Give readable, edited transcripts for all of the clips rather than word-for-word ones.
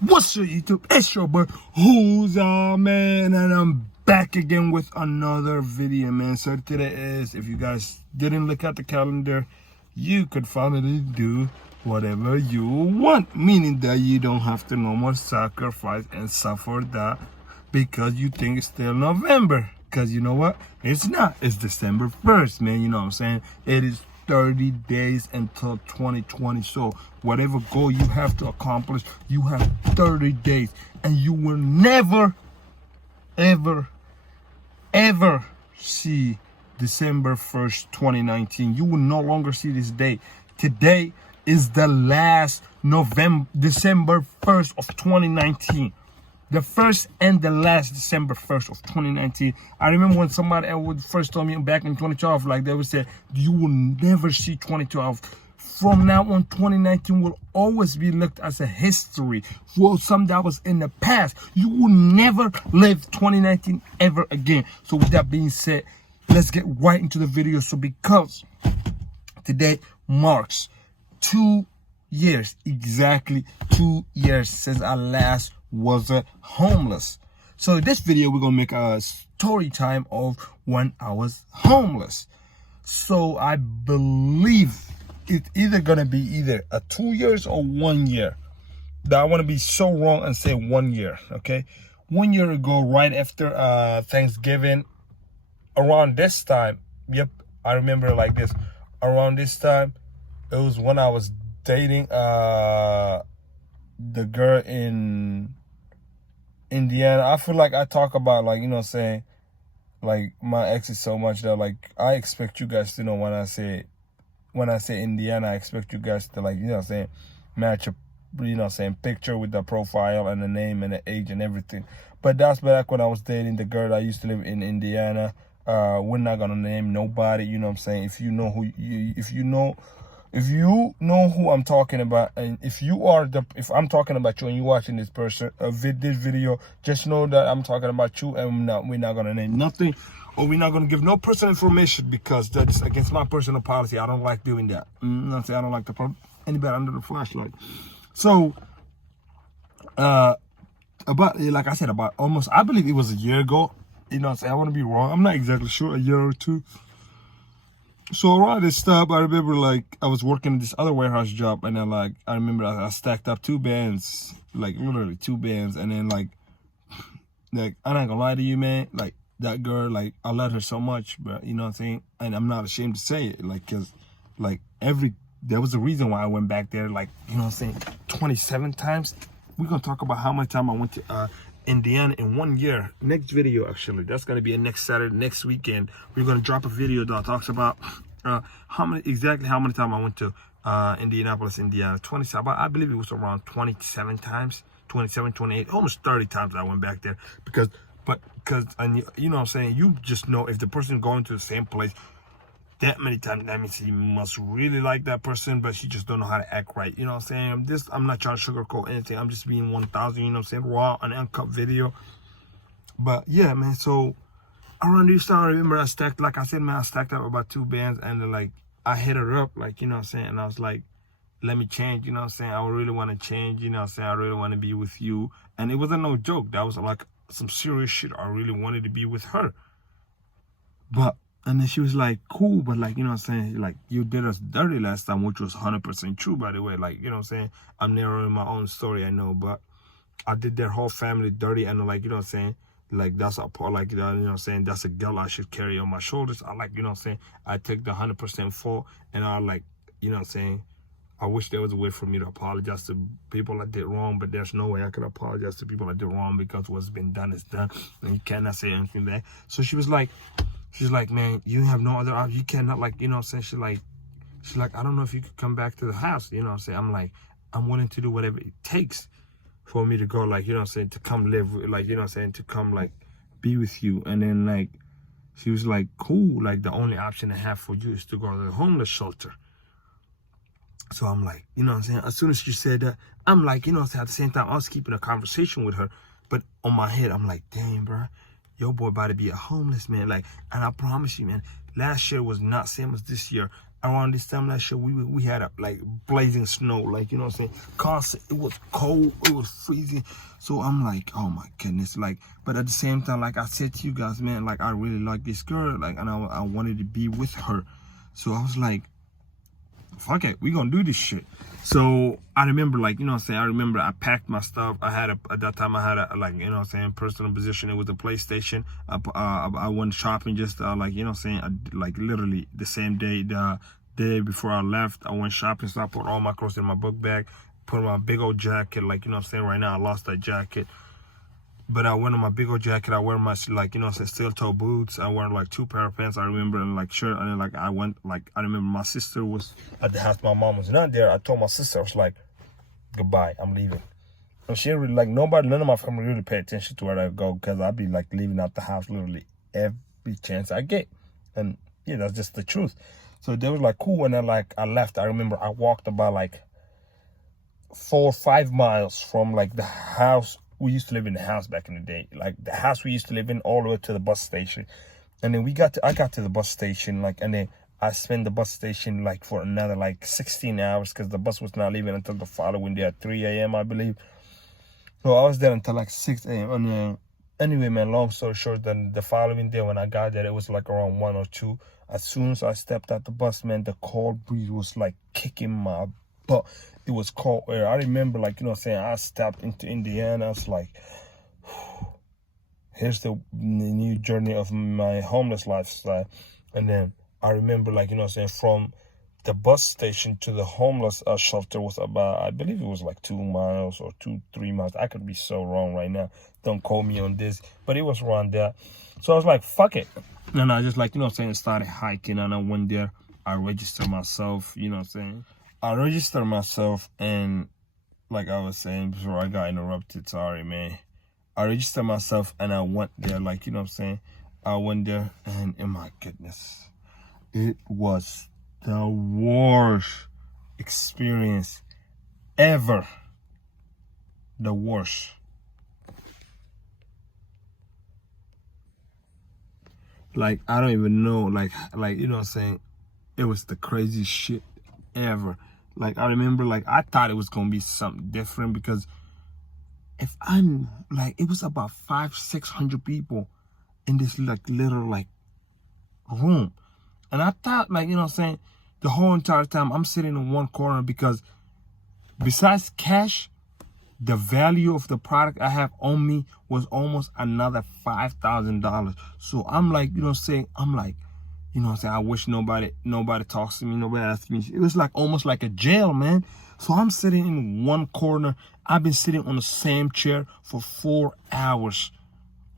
What's your YouTube? It's your boy Whoza, man, and I'm back again with another video, man. So today is, if you guys didn't look at the calendar, you could finally do whatever you want, meaning that you don't have to no more sacrifice and suffer that because you think it's still November. Because you know what? It's not. It's December 1st, man. You know what I'm saying? It is 30 days until 2020. So whatever goal you have to accomplish, you have 30 days, and you will never ever see December 1st 2019. You will no longer see this day. Today is the last December 1st of 2019. The first and the last December 1st of 2019. I remember when somebody would first told me back in 2012, like they would say, you will never see 2012. From now on, 2019 will always be looked as a history for something that was in the past. You will never live 2019 ever again. So with that being said, let's get right into the video. So because today marks 2 years, exactly 2 years since I last was homeless. So this video we're gonna make a story time of when I was homeless. So I believe it's either gonna be either a 2 years or 1 year. That I want to be so wrong and say 1 year. Okay, 1 year ago, right after Thanksgiving, around this time, yep, I remember like this. Around this time, it was when I was dating the girl in Indiana. I feel like I talk about, like, you know what I'm saying, like my exes so much that, like, I expect you guys to know when I say Indiana, I expect you guys to, like, you know what I'm saying, match a, you know what I'm saying, picture with the profile and the name and the age and everything. But that's back when I was dating the girl that used to live in Indiana. We're not gonna name nobody, you know what I'm saying. If you know who I'm talking about, and if I'm talking about you and you watching this person, this video, just know that I'm talking about you, and we're not gonna name nothing, or we're not gonna give no personal information, because that's against my personal policy. I don't like doing that. You know what I'm saying? I don't like to put anybody under the flashlight. So, about, like I said, about almost, I believe it was a year ago. You know what I'm saying? I want to be wrong. I'm not exactly sure, a year or two. So around this stuff, I remember, like, I was working at this other warehouse job, and then, like, I remember I stacked up 2 bands, like literally 2 bands, and then like I'm not gonna lie to you, man, like that girl, like I love her so much, but you know what I'm saying, and I'm not ashamed to say it, like, cause like there was a reason why I went back there, like, you know what I'm saying, 27 times. We're gonna talk about how much time I went to Indiana in 1 year. Next video, actually, that's gonna be next Saturday, next weekend. We're gonna drop a video that talks about how many times I went to Indianapolis, Indiana. 27, I believe it was around 27 times, 27, 28, almost 30 times I went back there, because and you know what I'm saying, you just know if the person going to the same place that many times, that means he must really like that person, but she just don't know how to act right. You know what I'm saying? I'm not trying to sugarcoat anything. I'm just being 1,000, you know what I'm saying, raw and uncut video. But yeah, man, so around this time, I remember I stacked, like I said, man, I stacked up about 2 bands, and then, like, I hit her up, like, you know what I'm saying, and I was like, let me change, you know what I'm saying, I really want to change, you know what I'm saying, I really want to be with you. And it wasn't no joke. That was like some serious shit. I really wanted to be with her. And then she was like, cool, but, like, you know what I'm saying, like, you did us dirty last time, which was 100% true, by the way. Like, you know what I'm saying, I'm narrowing my own story, I know, but I did their whole family dirty, and, like, you know what I'm saying, like, that's a part, like, you know what I'm saying, that's a guilt I should carry on my shoulders. I, like, you know what I'm saying, I take the 100% fault, and I, like, you know what I'm saying, I wish there was a way for me to apologize to people I did wrong, but there's no way I can apologize to people I did wrong, because what's been done is done, and you cannot say anything back. So she's like, man, you have no other option. You cannot, like, you know what I'm saying, she's like, I don't know if you could come back to the house, you know what I'm saying. I'm like, I'm willing to do whatever it takes for me to go, like, you know what I'm saying, to come live, like, you know what I'm saying, to come, like, be with you. And then, like, she was like, cool, like, the only option I have for you is to go to the homeless shelter. So I'm like, you know what I'm saying, as soon as she said that, I'm like, you know what I'm saying, at the same time, I was keeping a conversation with her, but on my head, I'm like, dang, bro, your boy about to be a homeless man. Like, and I promise you, man, last year was not same as this year. around this time last year, we had a like blazing snow, like, you know what I'm saying? Constant. It was cold, it was freezing. So I'm like, oh my goodness, like, but at the same time, like I said to you guys, man, like I really like this girl, like, and I wanted to be with her. So I was like, fuck it, we gonna do this shit. So I remember, like, you know what I'm saying, I remember I packed my stuff. I had at that time I had a, like, you know what I'm saying, personal position. It was a PlayStation. I went shopping just like, you know what I'm saying, like literally the same day, the day before I left, I went shopping. So I put all my clothes in my book bag, put my big old jacket, like, you know what I'm saying, right now I lost that jacket. But I went on my big old jacket. I wear my, like, you know, steel toe boots. I wear like 2 pair of pants. I remember, and like shirt. And then like I went, like, I remember my sister was at the house. My mom was not there. I told my sister, I was like, goodbye, I'm leaving. And she really, like, none of my family really pay attention to where I go, because I'd be like leaving out the house literally every chance I get. And yeah, that's just the truth. So they was like, cool. When I left, I remember I walked about like 4 or 5 miles from like the house. We used to live in the house back in the day, like the house we used to live in, all the way to the bus station. And then I got to the bus station, like, and then I spent the bus station like for another like 16 hours, because the bus was not leaving until the following day at 3 a.m. I believe. So I was there until like 6 a.m. And anyway, man, long story short, then the following day when I got there, it was like around 1 or 2. As soon as I stepped out the bus, man, the cold breeze was like kicking my butt. It was cold air. I remember, like, you know what I'm saying, I stepped into Indiana. I was like, here's the new journey of my homeless lifestyle. And then I remember, like, you know what I'm saying, from the bus station to the homeless shelter was about, I believe it was like 2 miles or 3 miles. I could be so wrong right now. Don't quote me on this. But it was around there. So I was like, fuck it. And I just, like, you know what I'm saying, started hiking. And I went there. I registered myself, you know what I'm saying. I registered myself, and like I was saying before I got interrupted, sorry, man. I registered myself and I went there, like, you know what I'm saying. I went there, and oh my goodness, it was the worst experience ever. The worst. Like, I don't even know, like, you know what I'm saying, it was the craziest shit ever. Like, I remember, like, I thought it was gonna be something different, because if I'm like, it was about 500-600 people in this like little like room, and I thought, like, you know what I'm saying, the whole entire time I'm sitting in one corner, because besides cash, the value of the product I have on me was almost another $5,000. So I'm like, you know what I'm saying, I'm like, you know what I'm saying, I wish nobody talks to me, nobody asks me. It was like almost like a jail, man. So I'm sitting in one corner. I've been sitting on the same chair for 4 hours.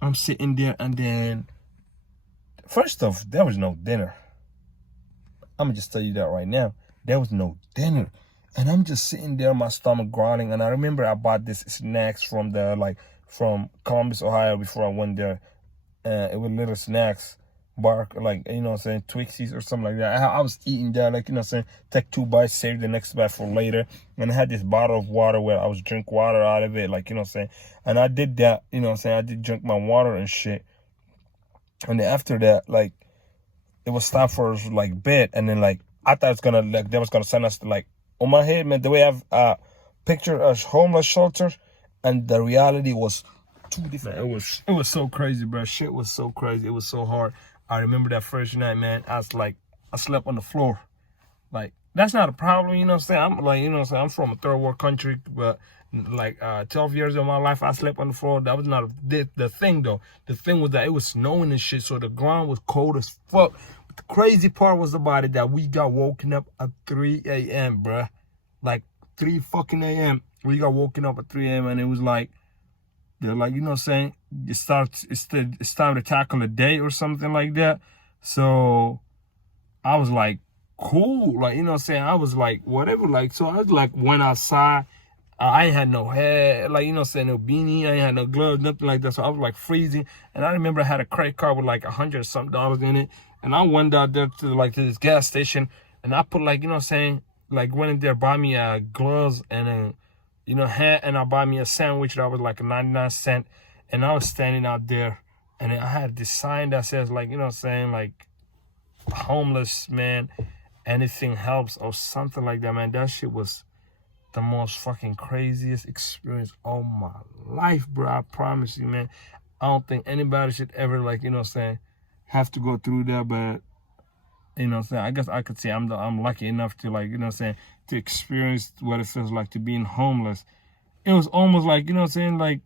I'm sitting there, and then, first off, there was no dinner. I'm gonna just tell you that right now. There was no dinner. And I'm just sitting there, my stomach growling. And I remember I bought this snacks from Columbus, Ohio before I went there. It was little snacks. Bark, like, you know what I'm saying, Twixies or something like that. I was eating that, like, you know what I'm saying, take 2 bites, save the next bite for later. And I had this bottle of water where I was drink water out of it, like, you know what I'm saying. And I did that, you know what I'm saying, I did drink my water and shit. And then after that, like, it was time for like bed. And then, like, I thought it's gonna, like, they was gonna send us to, like, on my head, man, the way I've pictured a homeless shelter, and the reality was 2 different. Man, it was so crazy, bro. Shit was so crazy. It was so hard. I remember that first night, man, I slept on the floor. Like, that's not a problem, you know what I'm saying? I'm like, you know what I'm saying, I'm from a third world country, but like 12 years of my life, I slept on the floor. That was not the thing, though. The thing was that it was snowing and shit, so the ground was cold as fuck. But the crazy part was about it that we got woken up at 3 a.m., bruh. Like, 3 fucking a.m. We got woken up at 3 a.m., and it was like, they're like, you know what I'm saying, it's time to tackle a day or something like that. So I was like, cool, like, you know what I'm saying, I was like, whatever, like, so I was like, went outside. I ain't had no hair, like, you know what I'm saying, no beanie, I ain't had no gloves, nothing like that. So I was like freezing. And I remember I had a credit card with like $100-something in it. And I went out there to this gas station, and I put, like, you know what I'm saying, like, went in there, buy me gloves and a, you know, hat, and I bought me a sandwich that was like 99 cents. And I was standing out there, and I had this sign that says, like, you know what I'm saying, like, homeless, man. anything helps or something like that, man. That shit was the most fucking craziest experience of my life, bro. I promise you, man. I don't think anybody should ever, like, you know what I'm saying, have to go through that, but you know what I'm saying, I guess I could say I'm lucky enough to, like, you know what I'm saying, to experience what it feels like to being homeless. It was almost like, you know what I'm saying, like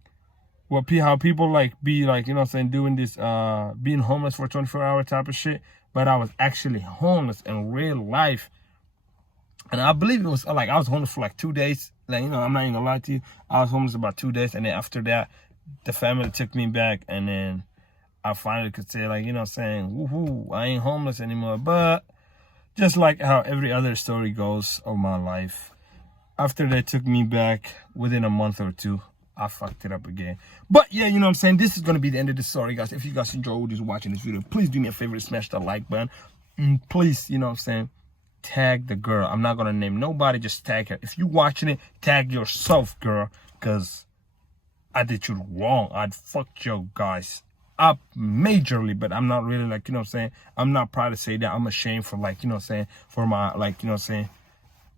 how people like be like, you know what I'm saying, doing this being homeless for 24-hour type of shit, but I was actually homeless in real life. And I believe it was like I was homeless for like 2 days. Like, you know, I'm not even gonna lie to you, I was homeless about 2 days, and then after that the family took me back, and then I finally could say, like, you know what I'm saying, woohoo, I ain't homeless anymore. But just like how every other story goes of my life, after they took me back, within a month or two, I fucked it up again. But yeah, you know what I'm saying, this is gonna be the end of the story, guys. If you guys enjoyed just watching this video, please do me a favor, smash the like button. And please, you know what I'm saying, tag the girl. I'm not gonna name nobody, just tag her. If you watching it, tag yourself, girl, because I did you wrong. I'd fucked your guys up majorly, but I'm not really, like, you know what I'm saying, I'm not proud to say that. I'm ashamed for, like, you know what I'm saying, for my, like, you know what I'm saying,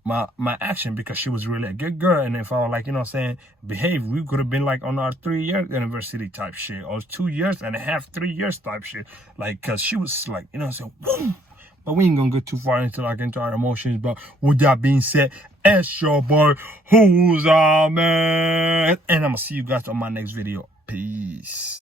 my action, because she was really a good girl. And if I was, like, you know what I'm saying, behave, we could have been like on our 3-year anniversary type shit, or 2 years and a half, 3 years type shit, like, because she was like, you know what I'm saying, woo. But we ain't gonna go too far into, like, into our emotions. But with that being said, it's your boy Who's Man, and I'm gonna see you guys on my next video. Peace.